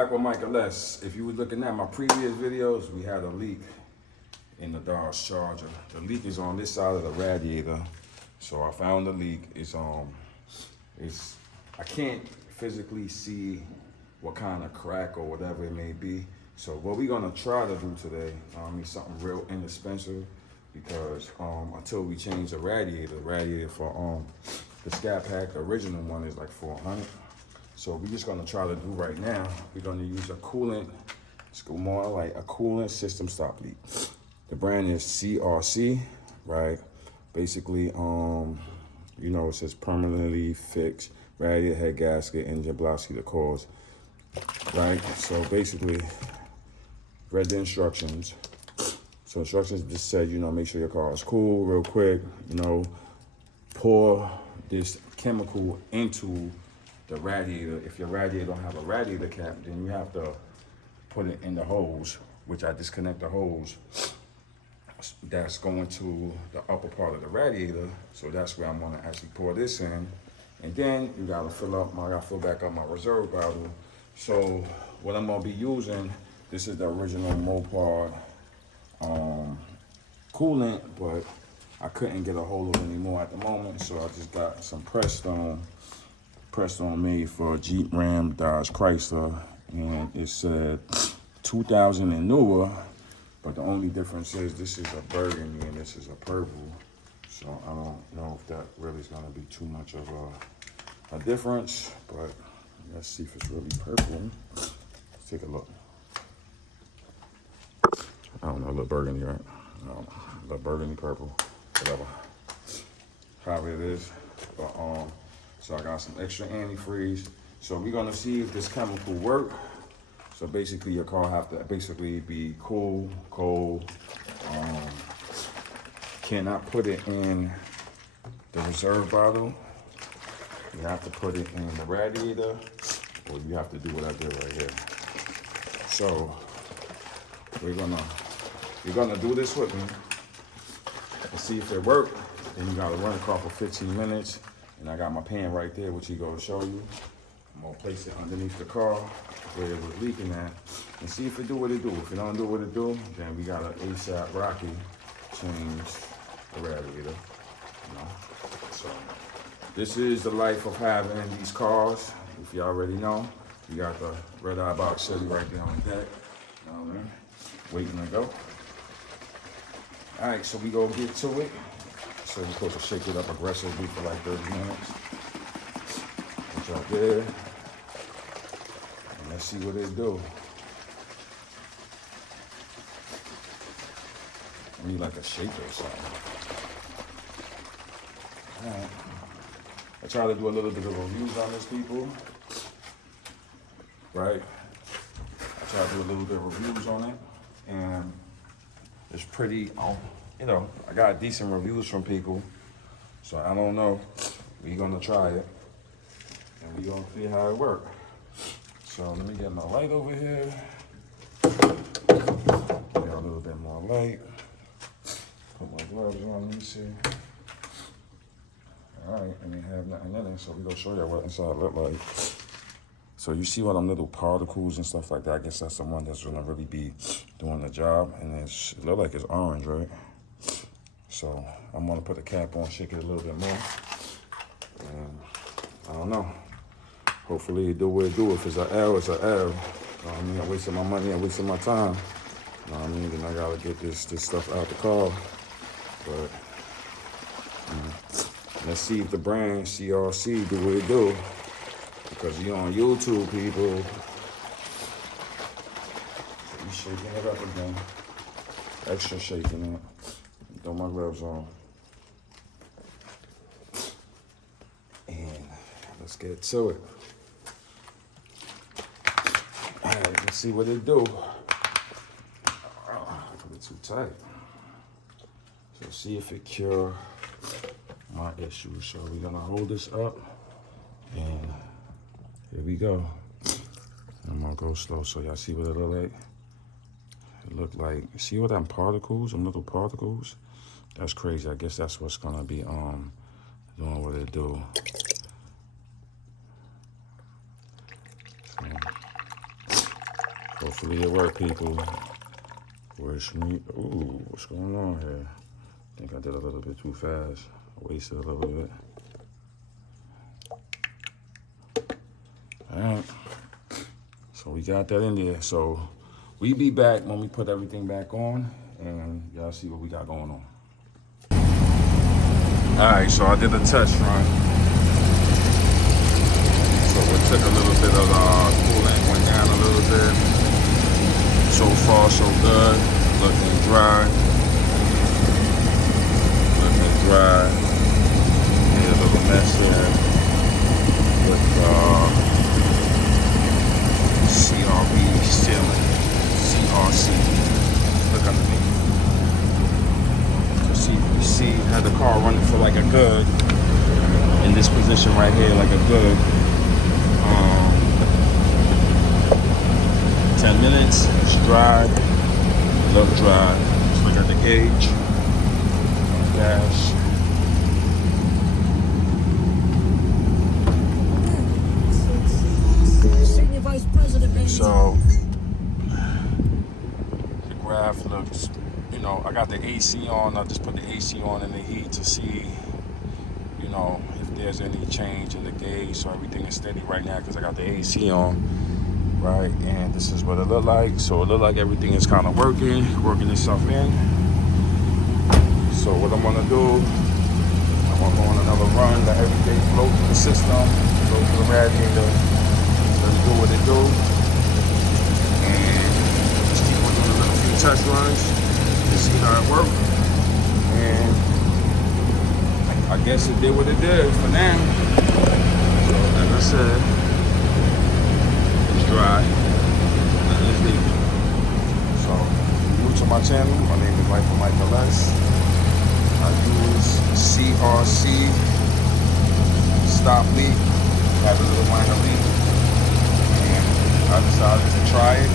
Back with Myke LS. If you were looking at my previous videos, we had a leak in the Dodge Charger. The leak is on this side of the radiator. So I found the leak. I can't physically see what kind of crack or whatever it may be. So what we're gonna try to do today, is something real inexpensive because until we change the radiator for the Scat Pack, the original one is like $400. So we're just gonna try to do right now. We're gonna use a coolant. It's more like a coolant system stop leak. The brand is CRC, right? Basically, it says permanently fixed radiator head gasket engine block heater cores, right? So basically, read the instructions. So instructions just said, make sure your car is cool real quick, pour this chemical into the radiator. If your radiator don't have a radiator cap, then you have to put it in the hose, which I disconnect the hose that's going to the upper part of the radiator. So that's where I'm gonna actually pour this in. And then you gotta fill back up my reserve bottle. So what I'm gonna be using, this is the original Mopar coolant, but I couldn't get a hold of it anymore at the moment. So I just got some Prestone made for Jeep, Ram, Dodge, Chrysler, and it said 2000 and newer, but the only difference is this is a burgundy and this is a purple. So I don't know if that really is gonna be too much of a difference, but let's see if it's really purple. Let's take a look. I don't know, a little burgundy, right? I don't know, a little burgundy, purple, whatever. However it is, but so I got some extra antifreeze. So we're gonna see if this chemical work. So basically your car have to basically be cool, cold. Cannot put it in the reserve bottle. You have to put it in the radiator, or you have to do what I did right here. So you're gonna do this with me and see if it works. Then you gotta run the car for 15 minutes. And I got my pan right there, which he gonna show you. I'm gonna place it underneath the car where it was leaking at and see if it do what it do. If it don't do what it do, then we got an ASAP Rocky change the radiator, So this is the life of having these cars. If you already know, we got the red eye box Chevy right there on the deck. Waiting to go. All right, so we gonna get to it. So we're supposed to shake it up aggressively for like 30 minutes. Which I did. And let's see what it do. I need like a shaker or something. All right. I try to do a little bit of reviews on this, people. Right? I try to do a little bit of reviews on it. And it's pretty, I got decent reviews from people. So I don't know. We're gonna try it. And we're gonna see how it works. So let me get my light over here. Get a little bit more light. Put my gloves on, let me see. All right, and we have nothing in it, so we're gonna show you what inside look like. So you see all them little particles and stuff like that. I guess that's the one that's gonna really be doing the job. And it look like it's orange, right? So I'm gonna put the cap on, shake it a little bit more. And I don't know. Hopefully it do what it do. If it's an L, it's an L. I'm wasting my money, I'm wasting my time. Then I gotta get this stuff out the car. But let's see if the brand CRC do what it do. Because you're on YouTube, people. You shaking it up again. Extra shaking it. Throw my gloves on. And let's get to it. All right, let's see what it do. Put it too tight. So see if it cure my issue. So we're gonna hold this up and here we go. I'm gonna go slow so y'all see what it look like. It look like, see what them particles, them little particles? That's crazy. I guess that's what's gonna be doing what it do. So, Hopefully it worked, people. Wish me. Ooh, what's going on here? I think I did a little bit too fast. I wasted a little bit. All right. So we got that in there. So we be back when we put everything back on, and y'all see what we got going on. All right, so I did a test run. So it took a little bit of coolant, went down a little bit. So far, so good. Looking dry. Looking dry. Made a little mess here with CRB sealing. CRC. Look underneath. So you see, had the car running for like a good, in this position right here, like a good 10 minutes. It's dry. Look dry. Just look at the gauge. Dash. Senior Vice President, baby. So the graph looks, you know, I got the AC on. I just put the AC on in the heat to see, you know, if there's any change in the gauge. So everything is steady right now because I got the AC on. Right, and this is what it looked like. So it looked like everything is kind of working itself in. So what I'm gonna do, I'm gonna go on another run, let everything flow through the system, flow through the radiator, let it do what it do, and just keep on doing a little few test runs to see how it works. And I guess it did what it did for now. So as I said, dry, and it's deep. So, if you're new to my channel, my name is Myke LS. I use CRC stop leak. Had a little minor leak, and I decided to try it.